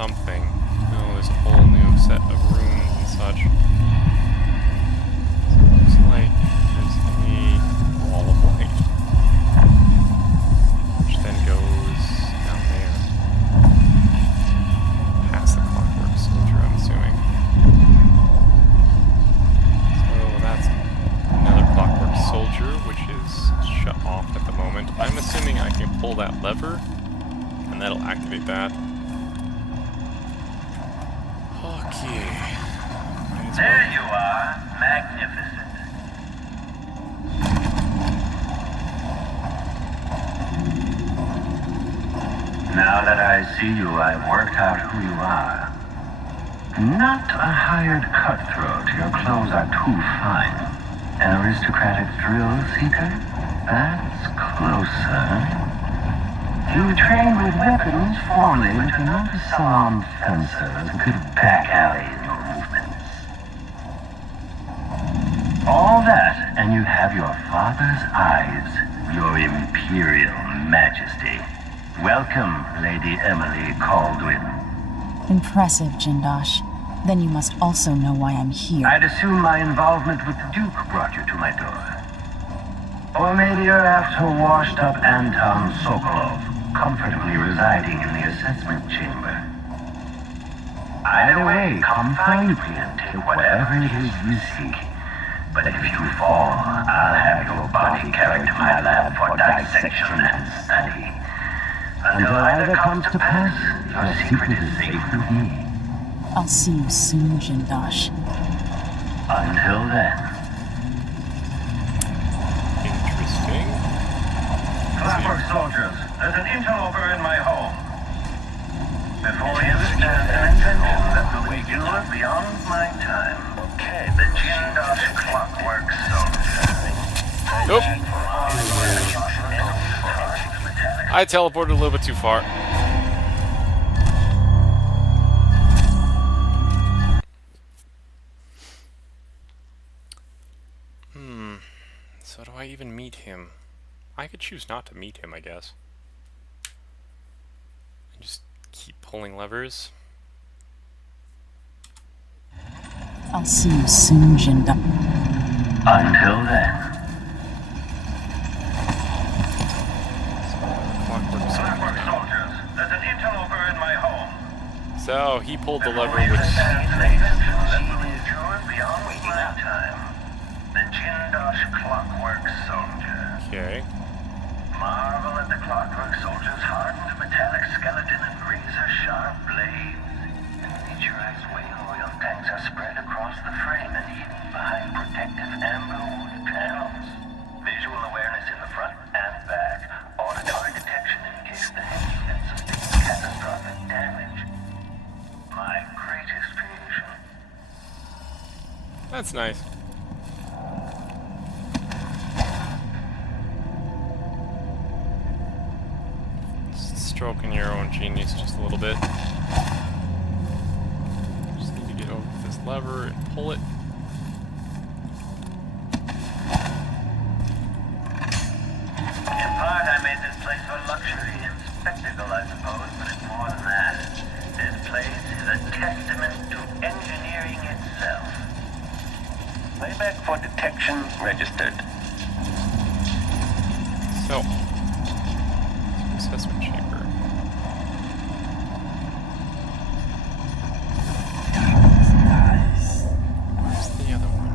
something. No, there's a whole new set of runes and such. So it looks like there's a wall of light, which then goes down there. Past the clockwork soldier, I'm assuming. So that's another clockwork soldier, which is shut off at the moment. I'm assuming I can pull that lever, and that'll activate that. Okay. There you are. Magnificent. Now that I see you, I've worked out who you are. Not a hired cutthroat. Your clothes are too fine. An aristocratic thrill seeker? That's closer. You trained with weapons formally, but you're not a salon fencer with a good back alley in your movements. All that, and you have your father's eyes, your imperial majesty. Welcome, Lady Emily Caldwin. Impressive, Jindosh. Then you must also know why I'm here. I'd assume my involvement with the Duke brought you to my door. Or maybe you're after washed-up Anton Sokolov, comfortably residing in the assessment chamber. Either way, come find me and take whatever it is you seek. But if you fall, I'll have your body carried to my lab for dissection and study. Until either comes to pass, your secret is safe with me. I'll see you soon, Jindosh. Until then. Interesting. Clockwork soldiers, there's an interloper in my home. Before you stand an intention that will endure beyond my time. Okay, the Jindosh Clockwork Soldier. Nope. I teleported a little bit too far. So do I even meet him? I could choose not to meet him, I guess. And just keep pulling levers. I'll see you soon, Jindosh. Until then. Clockwork soldiers, there's an interloper in my home. So he pulled the lever, which the Jindosh Clockwork Soldier. okay. Marvel at the Clockwork Soldier's hardened metallic skeleton and razor-sharp blades. Miniaturized whale oil tanks are spread across the frame and hidden behind protective amber wood panels. Visual awareness in the front and back. Auditory detection in case the head unit sustains catastrophic damage. My greatest creation. That's nice. Stroking your own genius just a little bit. Just need to get over this lever and pull it. In part, I made this place for luxury and spectacle, I suppose, but it's more than that. This place is a testament to engineering itself. Playback for detection registered. So, assessment chamber. Where's the other one?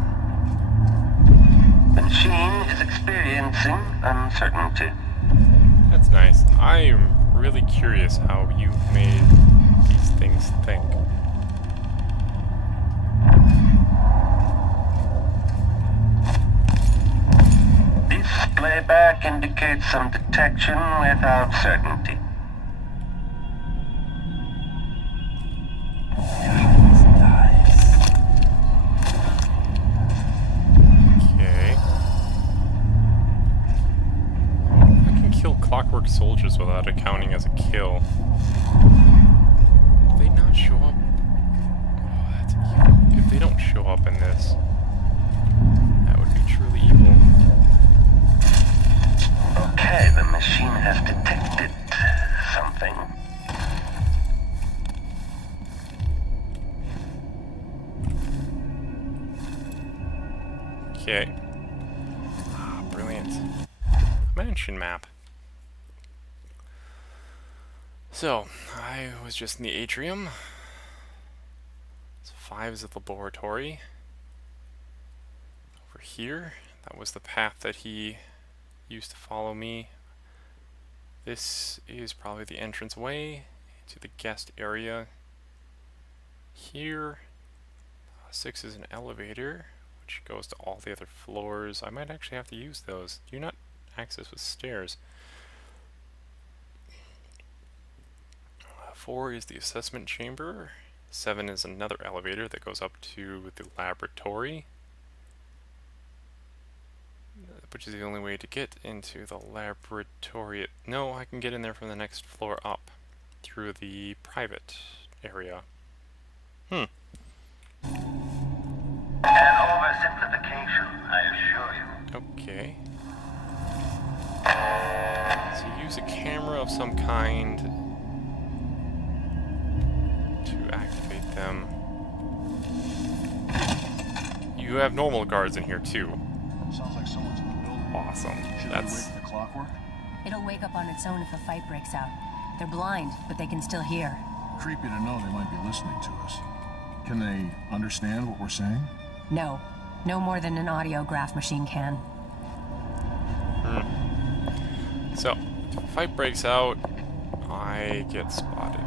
The machine is experiencing uncertainty. That's nice. I am really curious how you made these things think. This playback indicates some detection without certainty. Okay. I can kill clockwork soldiers without it counting as a kill. Do they not show up? Oh, that's evil. If they don't show up in this, that would be truly evil. Okay, the machine has detected something. Okay. Ah, brilliant. Mansion map. So, I was just in the atrium. So 5 is the laboratory. Over here, that was the path that he used to follow me. This is probably the entrance way to the guest area. Here, 6 is an elevator, which goes to all the other floors. I might actually have to use those. Do not access with stairs. 4 is the assessment chamber. 7 is another elevator that goes up to the laboratory, which is the only way to get into the laboratory. No, I can get in there from the next floor up through the private area. An oversimplification, I assure you. Okay. So use a camera of some kind to activate them. You have normal guards in here too. Sounds like someone's in the building. Awesome. Should That's we wait for the clockwork? It'll wake up on its own if a fight breaks out. They're blind, but they can still hear. Creepy to know they might be listening to us. Can they understand what we're saying? No. No more than an audiograph machine can. So, if a fight breaks out, I get spotted.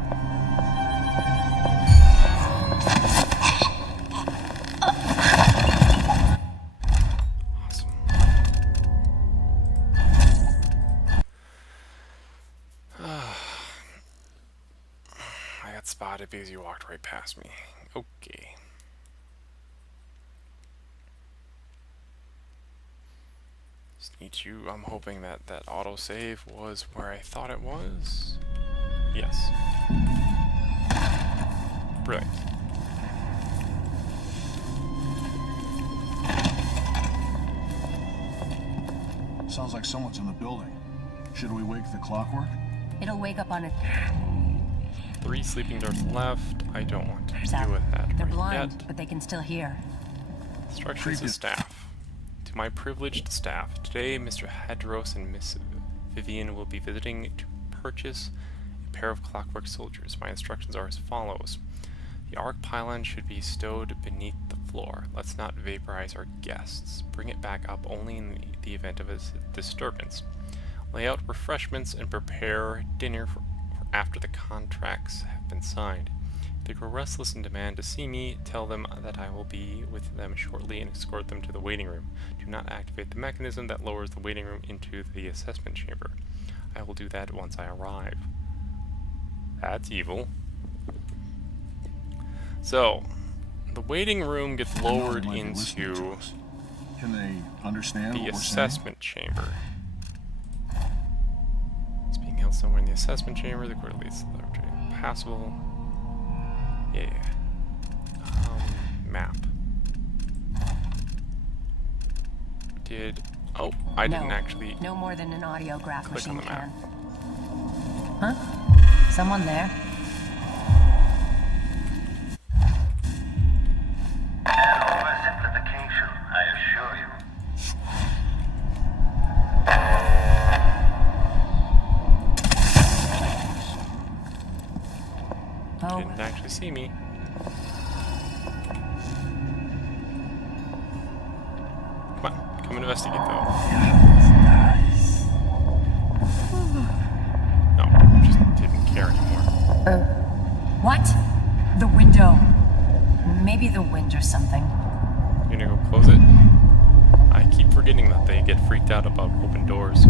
Awesome. I got spotted because you walked right past me. Okay. Just need you. I'm hoping that that autosave was where I thought it was. Yes. Brilliant. Sounds like someone's in the building. Should we wake the clockwork? It'll wake up on its 3 sleeping doors left. I don't want to own. deal with that They're right blind, yet. but they can still hear. Instructions to staff. To my privileged staff, today Mr. Hadros and Miss Vivian will be visiting to purchase a pair of clockwork soldiers. My instructions are as follows. The arc pylon should be stowed beneath the floor. Let's not vaporize our guests. Bring it back up only in the event of a disturbance. Lay out refreshments and prepare dinner for after the contracts have been signed. If they grow restless and demand to see me, tell them that I will be with them shortly and escort them to the waiting room. Do not activate the mechanism that lowers the waiting room into the assessment chamber. I will do that once I arrive. That's evil. So, the waiting room gets lowered They might be listening to into us. Can they understand the what we're saying? assessment chamber. It's being held somewhere in the assessment chamber. The court leads to the laboratory. Passable. Yeah. Map. Oh, I didn't actually No more than an audiograph click on machine the map. can. Huh? Someone there? An oversimplification, I assure you. Oh, Didn't actually see me. Come on, come investigate though. No, just didn't care anymore. what? The window. Maybe the wind or something. You gonna go close it? I keep forgetting that they get freaked out about open doors.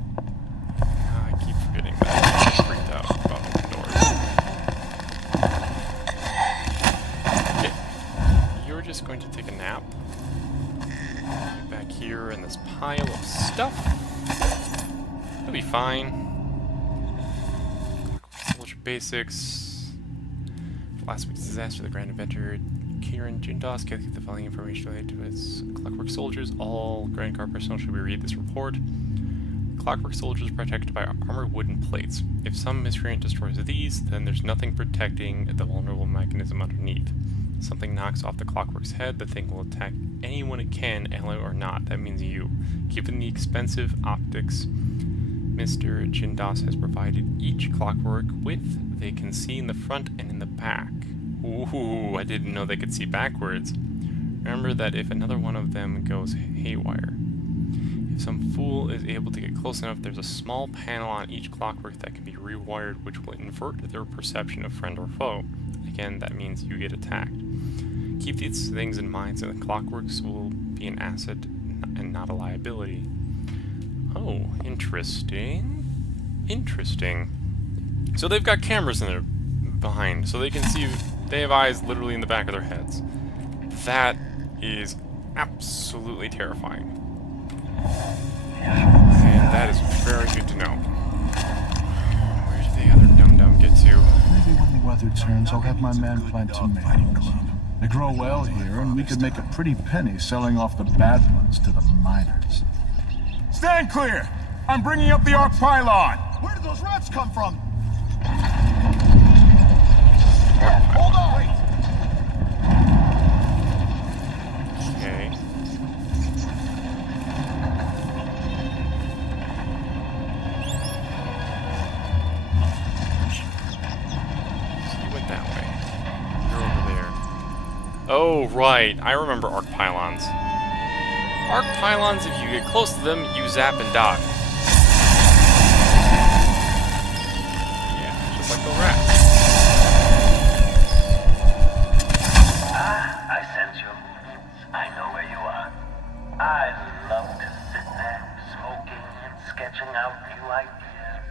I keep forgetting that they get freaked out about open doors. Okay. You're just going to take a nap. Get back here in this pile of stuff. You'll be fine. Soldier basics. For last week's disaster, the Grand Inventor Kieran Jindos gathered the following information related to its clockwork soldiers. All Grand Guard personnel should read this report. Clockwork soldiers are protected by armored wooden plates. If some miscreant destroys these, then there's nothing protecting the vulnerable mechanism underneath. If something knocks off the clockwork's head, the thing will attack anyone it can, ally or not. That means you. Keeping the expensive optics Mr. Jindas has provided each clockwork with, they can see in the front and in the back. Ooh, I didn't know they could see backwards. Remember that if another one of them goes haywire. If some fool is able to get close enough, there's a small panel on each clockwork that can be rewired, which will invert their perception of friend or foe. Again, that means you get attacked. Keep these things in mind, so the clockworks will be an asset and not a liability. Oh, interesting. Interesting. So they've got cameras in their behind, so they can see. They have eyes literally in the back of their heads. That is absolutely terrifying. And that is very good to know. Where did the other dum-dum get to? Maybe when the weather turns, I'll have my man plant tomatoes. They grow well here, and we could make a pretty penny selling off the bad ones to the miners. Stand clear! I'm bringing up the arc pylon! Where did those rats come from? Hold on! Okay. So you went that way. You're over there. Oh, right. I remember arc pylons. Arc pylons, if you get close to them, you zap and dock. Yeah, just like the rats. I sense your movements. I know where you are. I love to sit there, smoking and sketching out new ideas.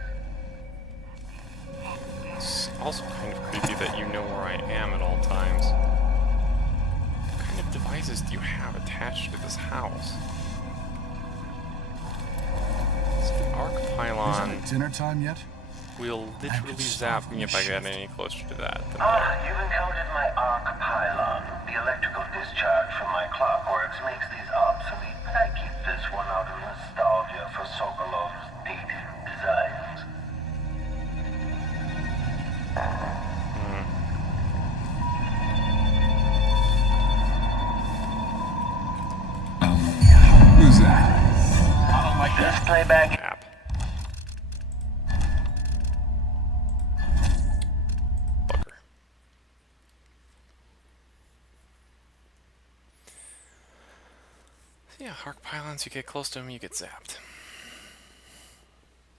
It's also kind of creepy that you know where I am at all times. What kind of devices do you have attached to this house? So the arc pylon Isn't it dinner time yet? will literally zap me if I get any closer to that. You've encountered my arc pylon. The electrical discharge from my clockworks makes these obsolete, but I keep this one out of nostalgia for Sokolov's dated designs. Who's that? I don't like that. This playback. App. Bugger. So yeah, arc pylons, you get close to them, you get zapped.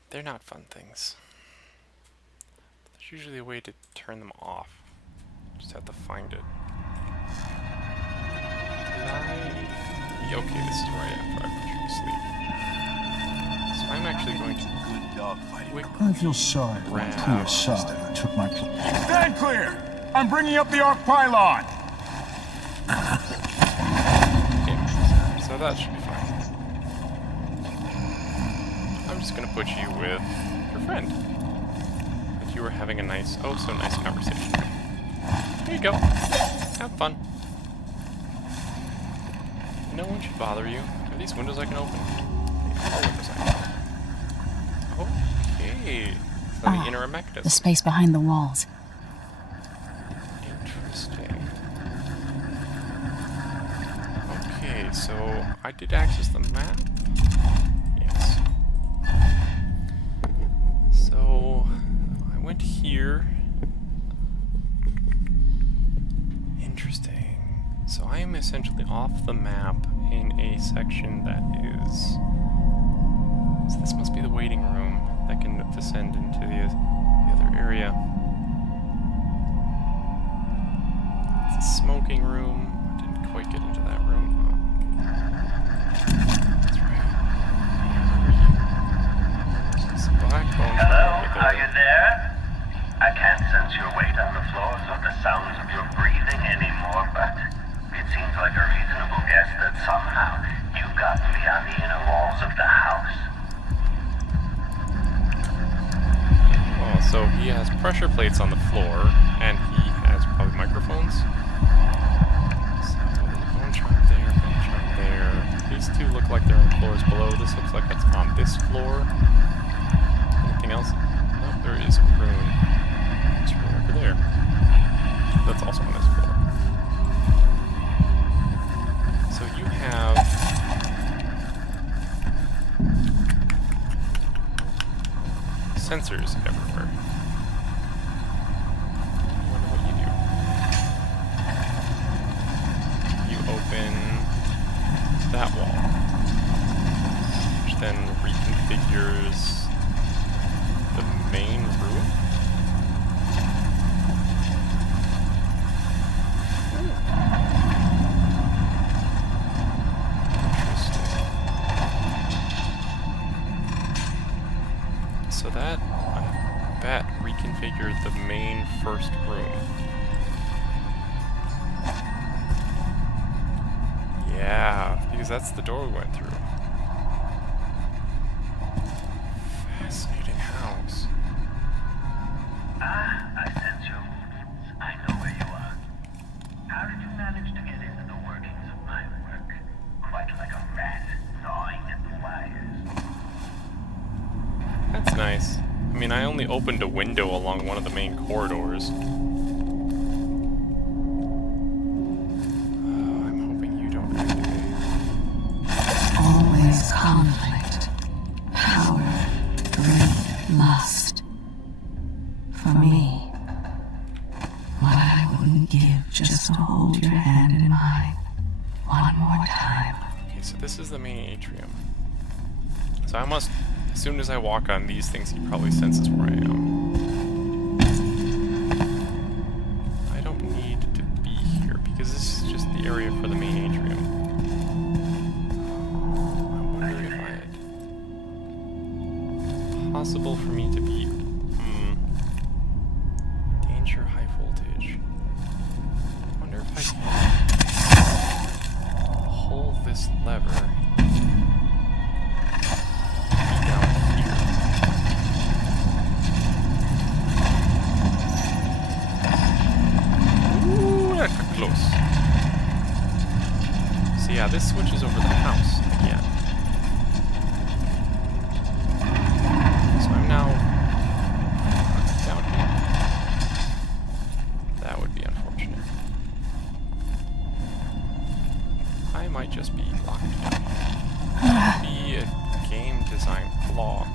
They're not fun things. There's usually a way to turn them off. Just have to find it. Did I? Okay, this is right after I put you to sleep. So I'm actually going to Good dog fighting. quickly I feel sorry for Round. Clear Side who took my place. Stand clear! I'm bringing up the arc pylon! Okay, so that should be fine. I'm just gonna put you with your friend. If you were having a nice, oh so nice conversation. There you go. Have fun. No one should bother you. Are these windows I can open? Yeah, all windows I can open. Okay. So let me enter a The mechanism. space behind the walls. Interesting. Okay, so I did access the map. Yes. So I went here. Interesting. So I am essentially off the map in a section that is. So this must be the waiting room that can descend into the other area. It's a smoking room. I didn't quite get into that room. Oh. That's right. Where are you? It's black bones. Hello, Right are you there? I can't sense your weight on the floors or the sounds of your breathing anymore, but it seems like a reasonable guess that somehow you've gotten beyond the inner walls of the house. Oh, so he has pressure plates on the floor, and he has probably microphones. So, bone chart there, bone chart there. these two look like they're on floors below. This looks like it's on this floor. Anything else? Oh, there is a rune. There's a rune over there. That's also on this floor. So you have... sensors everywhere. I wonder what you do. You open that wall, which then reconfigures the main room. Interesting. So that, I bet, reconfigured the main first room. Yeah, because that's the door we went through. Fascinating house. I sense your movements. I know where you are. How did you manage to get into the workings of my work? Quite like a rat gnawing at the wires. That's nice. I mean, I only opened a window along one of the main corridors. I'm hoping you don't activate. Always conflict. Power. Greed. Lust. For me. What I wouldn't give just to hold your hand in mine. One more time. Okay, so this is the main atrium. So I must... As soon as I walk on these things, he probably senses where I am. I don't need to be here, because this is just the area for the main atrium. I wonder if it's possible for me to be... Danger, high voltage. I wonder if I can pull this lever. Close. So yeah, this switches over the house again. So I'm now down here. That would be unfortunate. I might just be locked down here. That would be a game design flaw.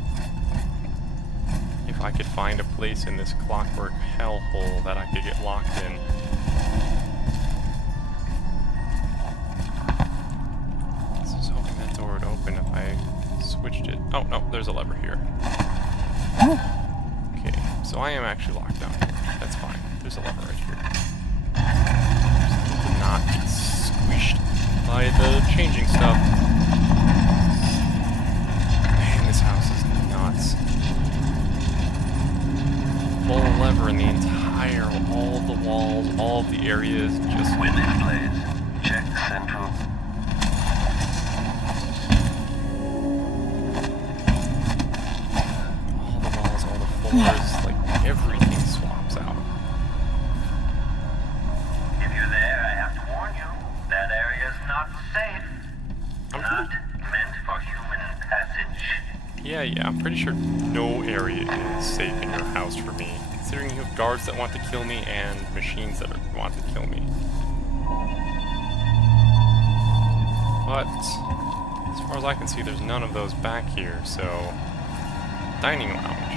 If I could find a place in this clockwork hellhole that I could get locked in. Open if I switched it. Oh, no, there's a lever here. Okay, so I am actually locked down here. That's fine. There's a lever right here. Just need to not get squished by the changing stuff. Man, this house is nuts. Pull a lever in the entire, all of the walls, all of the areas, just... With this blaze, check the central. Like, everything swaps out. If you're there, I have to warn you, that area is not safe. Not meant for human passage. Yeah, I'm pretty sure no area is safe in your house for me, considering you have guards that want to kill me and machines that want to kill me. But, as far as I can see, there's none of those back here, so... Dining lounge.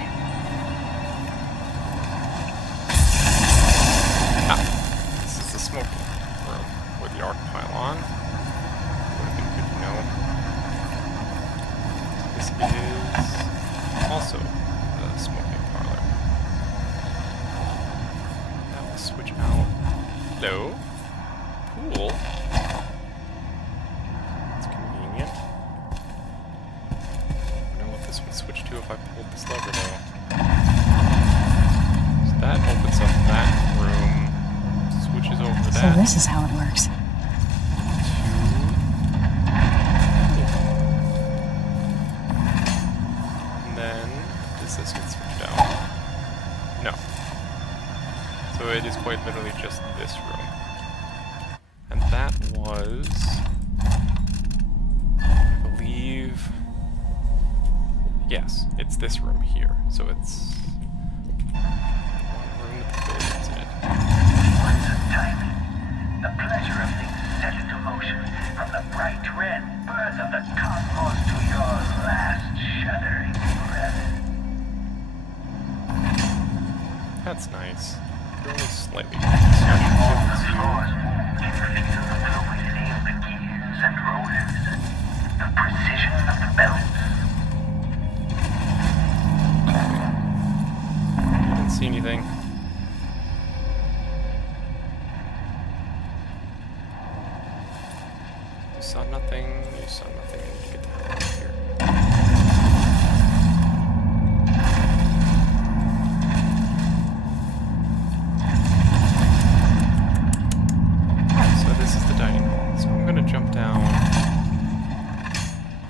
This is the smoking room with the arc pylon. Would have been good to know. This is also the smoking parlor. That will switch out. Hello? Pool. That's convenient. I wonder what this would switch to if I pulled this lever though. So that opens up that room. Switches over that. So this is how it works. And then, does this get switched out? No. So it is quite literally just this room. And that was... Yes, it's this room here. So it's one room with the buildings in it. Once a time, the pleasure of things set into motion, from the bright red birth of the cosmos to your last shuddering breath. That's nice. They're only slightly All the different. floors can feel the fluidity of the gears and rollers, the precision of the belts. Didn't see anything. You saw nothing. You saw nothing. I need to get the hell out of here. So this is the dining hall. So I'm gonna jump down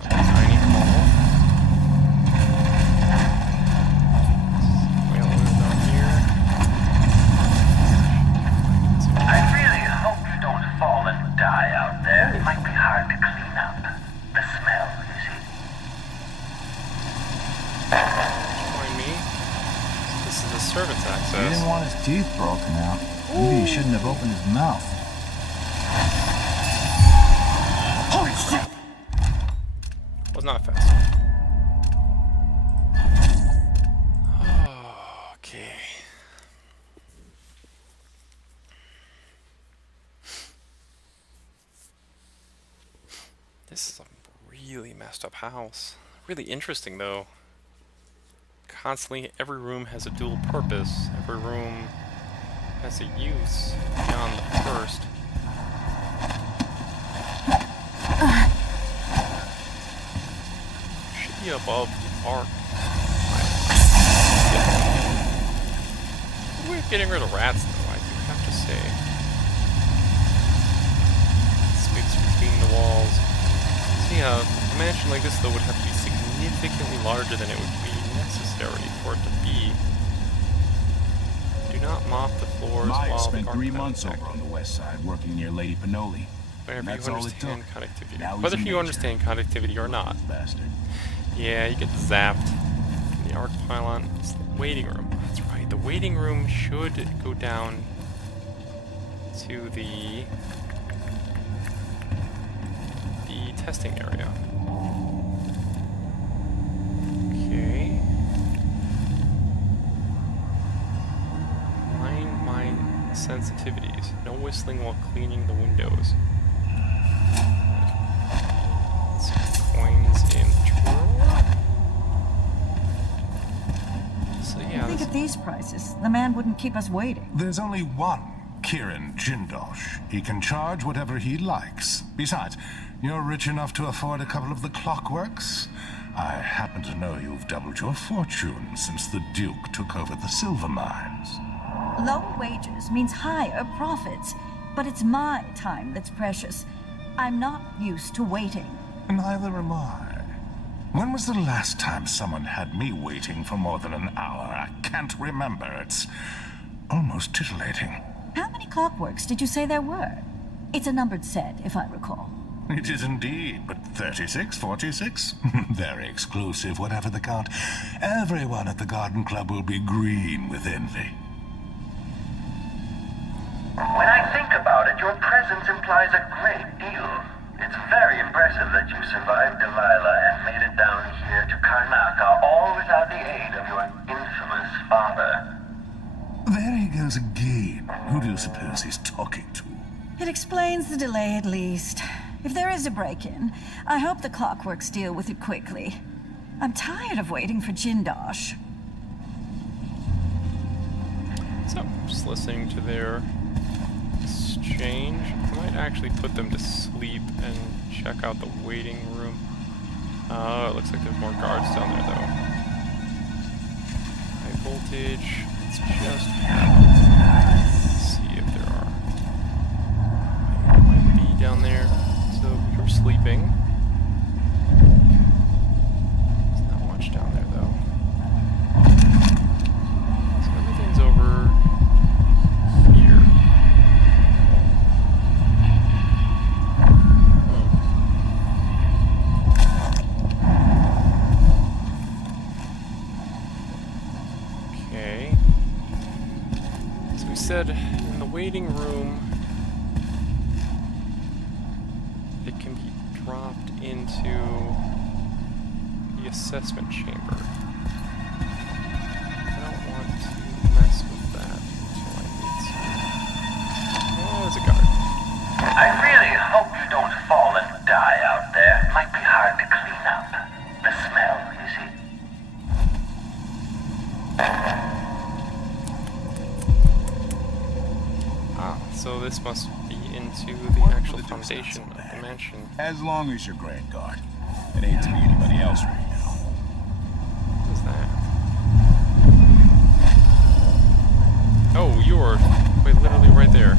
the dining hall. Way all the way down here. I really hope you don't fall and die out there. It might be hard to clean up. The smell, you see. Join me. So this is the servant's He access. didn't want his teeth broken out. Maybe he shouldn't have opened his mouth. Holy crap! Was not fast. Okay. This is a really messed up house. Really interesting though. Constantly, every room has a dual purpose. Every room has a use beyond the first. Should be above the arc. We're getting rid of rats though, I do have to say. Space between the walls. So yeah, a mansion like this though would have to be significantly larger than it would be necessary for it to be. Do not mop the floors Maya while spent the 3 archive months is over active. on the west side working near Lady Pinoli. Whenever That's you all it understand took. conductivity. Now he's Whether a you major. understand conductivity or not. Bastard. Yeah, you get zapped. The arc pylon. It's the waiting room. That's right. The waiting room should go down to the testing area. Okay. Mind my sensitivities. No whistling while cleaning the windows. Some coins in the drawer. So yeah, I think this at these prices, the man wouldn't keep us waiting. There's only one Kieran Jindosh. He can charge whatever he likes. Besides, you're rich enough to afford a couple of the clockworks. I happen to know you've doubled your fortune since the Duke took over the silver mines. Low wages means higher profits, but it's my time that's precious. I'm not used to waiting. Neither am I. When was the last time someone had me waiting for more than an hour? I can't remember. It's almost titillating. How many clockworks did you say there were? It's a numbered set, if I recall. It is indeed, but 36, 46? Very exclusive, whatever the count. Everyone at the Garden Club will be green with envy. When I think about it, your presence implies a great deal. It's very impressive that you survived Delilah and made it down here to Karnaca, all without the aid of your infamous father. There he goes again. Who do you suppose he's talking to? It explains the delay at least. If there is a break-in, I hope the clockworks deal with it quickly. I'm tired of waiting for Jindosh. So, just listening to their exchange. I might actually put them to sleep and check out the waiting room. It looks like there's more guards down there, though. High voltage. Let's just see if there are. There might be down there. So, if you're sleeping. There's not much down there, though. So, everything's over here. said in the waiting room, it can be dropped into the assessment chamber. I don't want to mess with that until I need to. Oh, there's a guard. I really hope you don't fall and die out there. It might be hard to clean up. The smell, you see. Ah, so this must be into the actual foundation of the mansion. As long as you're Grand Guard. It ain't to be anybody else right now. What is that? Oh, you're quite literally right there.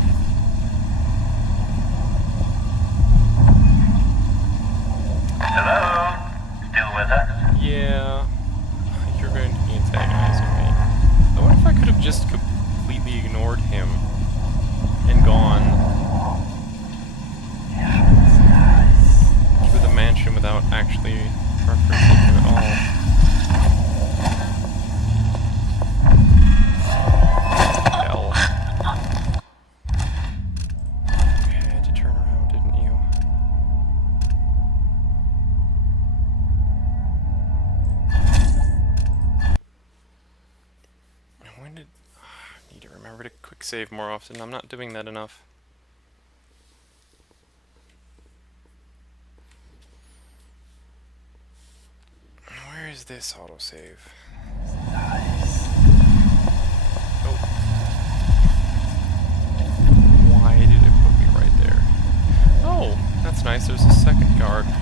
Hello? Still with us? Yeah, you're going to be antagonizing me. I wonder if I could have just completely ignored him and gone through the mansion without actually referencing him at all. Hell. You had to turn around, didn't you? When did... I need to remember to quick save more often. I'm not doing that enough. Where is this autosave? Oh. Why did it put me right there? Oh, that's nice. There's a second guard. Would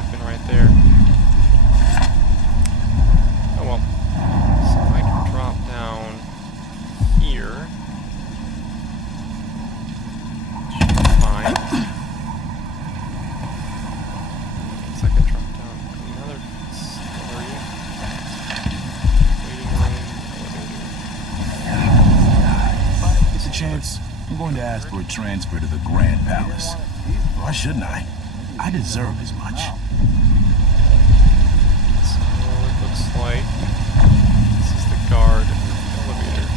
have been right there. Oh well. So I can drop down here. Should be fine. Looks like I dropped down another story. Waiting room, elevator. It's a chance. I'm going to ask for a transfer to the Grand Palace. Why shouldn't I? I deserve as much. So it looks like this is the guard in the elevator.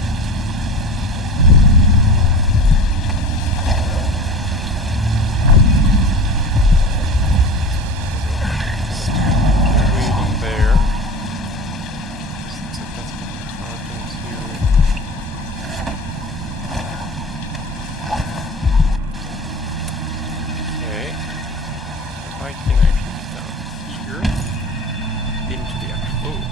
They're waiting there. This looks like that's been carved into. Okay. If I can actually get down here into the actual. Oh.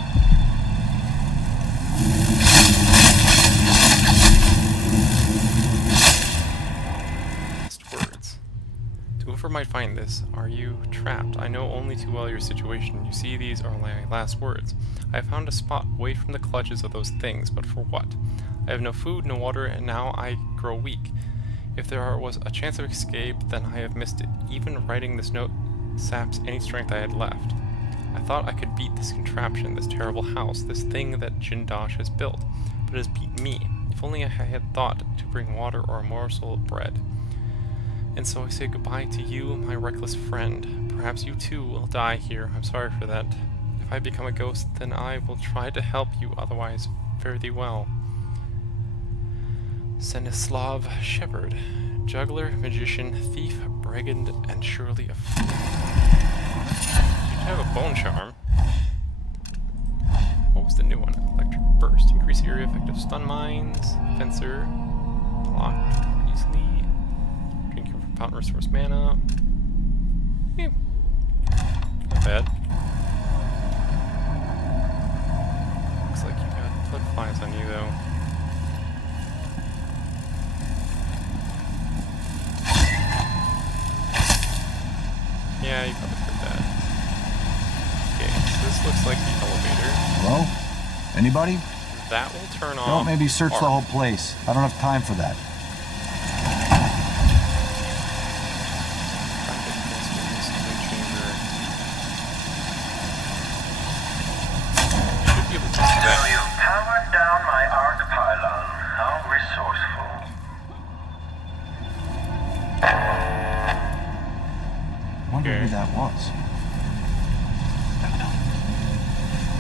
Last words. To whoever might find this, are you trapped? I know only too well your situation. You see, these are my last words. I have found a spot away from the clutches of those things, but for what? I have no food, no water, and now I grow weak. If there was a chance of escape, then I have missed it. Even writing this note saps any strength I had left. I thought I could beat this contraption, this terrible house, this thing that Jindosh has built, but it has beaten me. If only I had thought to bring water or a morsel of bread. And so I say goodbye to you, my reckless friend. Perhaps you too will die here. I'm sorry for that. If I become a ghost, then I will try to help you, otherwise fare thee well. Stanislav Shepherd, juggler, magician, thief, brigand, and surely a fool. You have a bone charm. What was the new one? Electric burst, increase area effect of stun mines, fencer, blocked easily, drink your fountain restores mana. Yeah. Not bad. Looks like you got blood flies on you though. Yeah, you probably heard that. Okay, so this looks like the elevator. Hello? Anybody? That will turn off. Don't maybe search the arc. whole place. I don't have time for that. Private questions, new chamber. Should be able to do So that. you powered down my arc pylon. How resourceful. Wonder Okay. who that was.